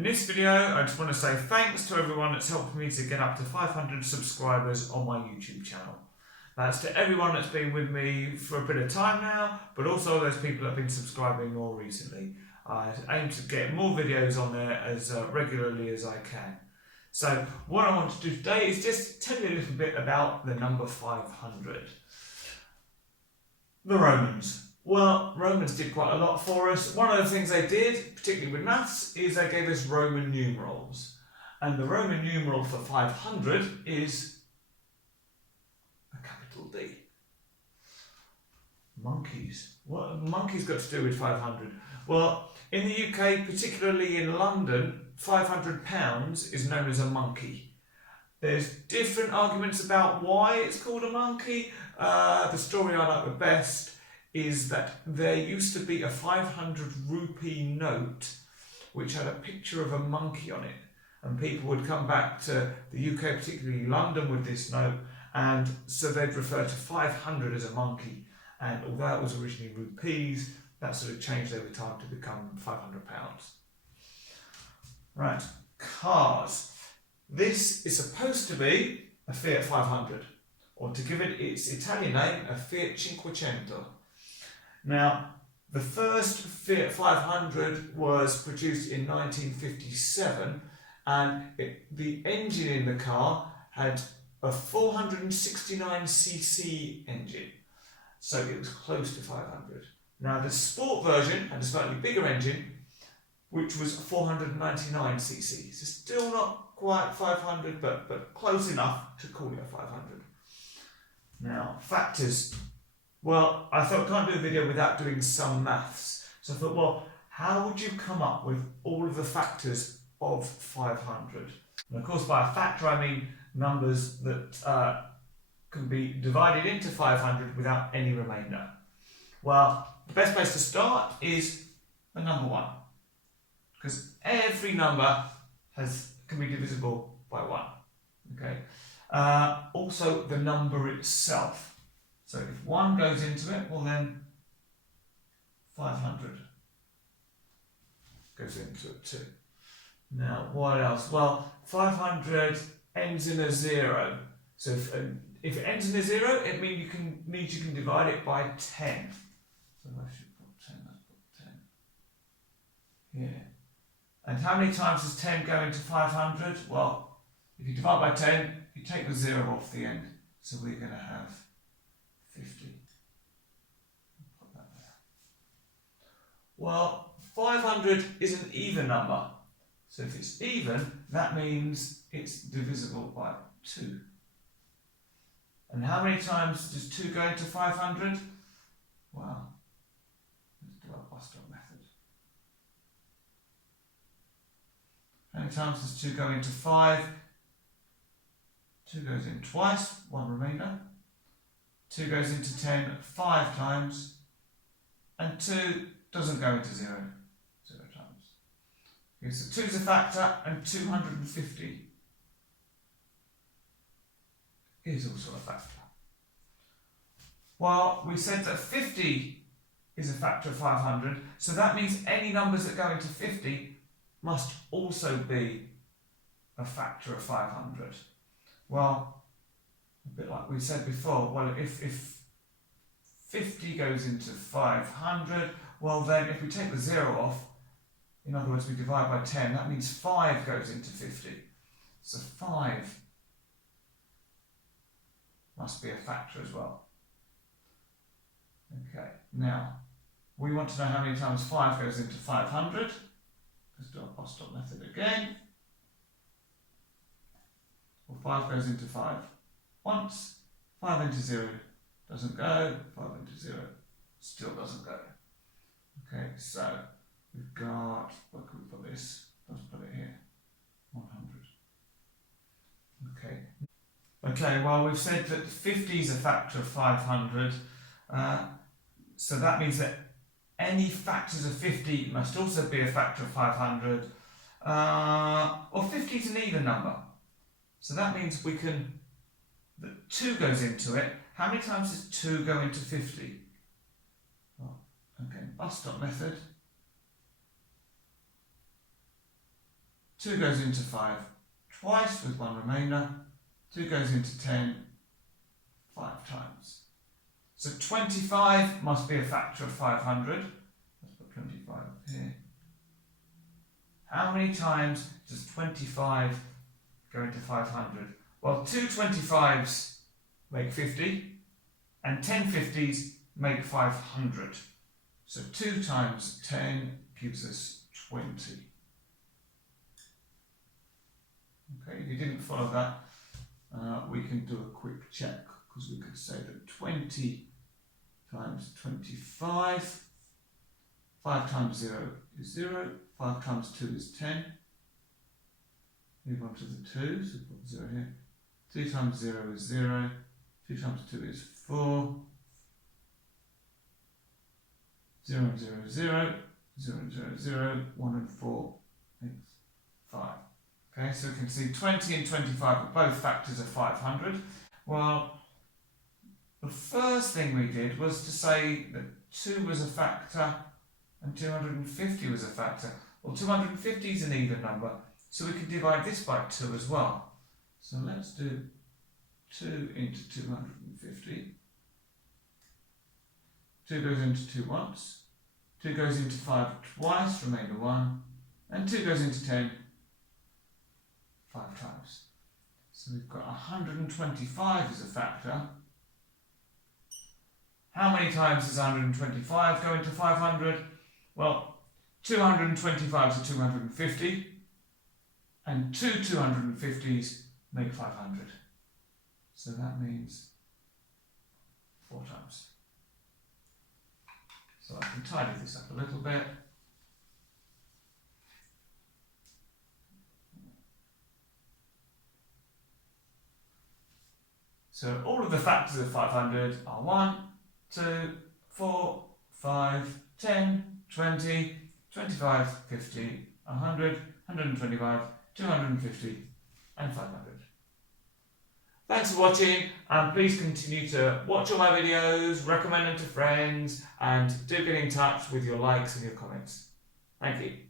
In this video, I just want to say thanks to everyone that's helped me to get up to 500 subscribers on my YouTube channel. That's to everyone that's been with me for a bit of time now, but also those people that have been subscribing more recently. I aim to get more videos on there as regularly as I can. So what I want to do today is just tell you a little bit about the number 500. The Romans. Well, Romans did quite a lot for us. One of the things they did, particularly with maths, is they gave us Roman numerals. And the Roman numeral for 500 is a capital D. Monkeys. What have monkeys got to do with 500? Well, in the UK, particularly in London, £500 is known as a monkey. There's different arguments about why it's called a monkey. The story I like the best is that there used to be a 500 rupee note which had a picture of a monkey on it, and people would come back to the UK, particularly London, with this note, and so they'd refer to 500 as a monkey, and although it was originally rupees, that sort of changed over time to become £500. Right, cars. This is supposed to be a Fiat 500, or to give it its Italian name, a Fiat Cinquecento. Now, the first Fiat 500 was produced in 1957, and the engine in the car had a 469cc engine, so it was close to 500. Now, the sport version had a slightly bigger engine, which was 499cc, so still not quite 500, but close enough to call it a 500. Now, factors. Well, I thought I can't do a video without doing some maths. So I thought, well, how would you come up with all of the factors of 500? And of course, by a factor, I mean numbers that can be divided into 500 without any remainder. Well, the best place to start is the number 1, because every number can be divisible by 1. Okay. Also, the number itself. So if 1 goes into it, well then 500 goes into it too. Now, what else? Well, 500 ends in a 0. So if it ends in a 0, it means you can divide it by 10. So I should put 10, let's put 10 here. And how many times does 10 go into 500? Well, if you divide by 10, you take the 0 off the end. So we're going to have 50. Put that there. Well, 500 is an even number. So if it's even, that means it's divisible by 2. And how many times does 2 go into 500? Well, let's do our bus-stop method. How many times does 2 go into 5? 2 goes in twice, 1 remainder. 2 goes into 10 5 times, and 2 doesn't go into 0 times. Okay, so 2 is a factor, and 250 is also a factor. Well, we said that 50 is a factor of 500, so that means any numbers that go into 50 must also be a factor of 500. Well, a bit like we said before, well, if 50 goes into 500, well then if we take the 0 off, in other words we divide by 10, that means 5 goes into 50. So 5 must be a factor as well. Okay, now we want to know how many times 5 goes into 500. Let's do our bus-stop method again. Well, 5 goes into 5 once, 5 into 0 doesn't go, 5 into 0 still doesn't go. Okay, so we've got, where can we put this? Let's put it here, 100. Okay, well we've said that 50 is a factor of 500, so that means that any factors of 50 must also be a factor of 500, or 50 is an even number. So that means that 2 goes into it. How many times does 2 go into 50? Well, okay, bus-stop method. 2 goes into 5 twice with 1 remainder. 2 goes into 10 5 times. So 25 must be a factor of 500. Let's put 25 up here. How many times does 25 go into 500? Well, 2 25s make 50, and 10 50s make 500. So 2 times 10 gives us 20. Okay, if you didn't follow that, we can do a quick check, because we could say that 20 times 25, 5 times 0 is 0, 5 times 2 is 10. Move on to the 2, so put 0 here. 2 times 0 is 0, 2 times 2 is 4, 0 and 0 is 0, 0 and 0 is 0, 1 and 4 is 5. Okay, so we can see 20 and 25 are both factors of 500. Well, the first thing we did was to say that 2 was a factor and 250 was a factor. Well, 250 is an even number, so we can divide this by 2 as well. So let's do 2 into 250. 2 goes into 2 once, 2 goes into 5 twice, remainder 1, and 2 goes into 10 5 times. So we've got 125 as a factor. How many times does 125 go into 500? Well, 225s are 250, and 2 250s make 500. So that means 4 times. So I can tidy this up a little bit. So all of the factors of 500 are 1, 2, 4, 5, 10, 20, 25, 50, 100, 125, 250 and 500. Thanks for watching, and please continue to watch all my videos, recommend them to friends, and do get in touch with your likes and your comments. Thank you.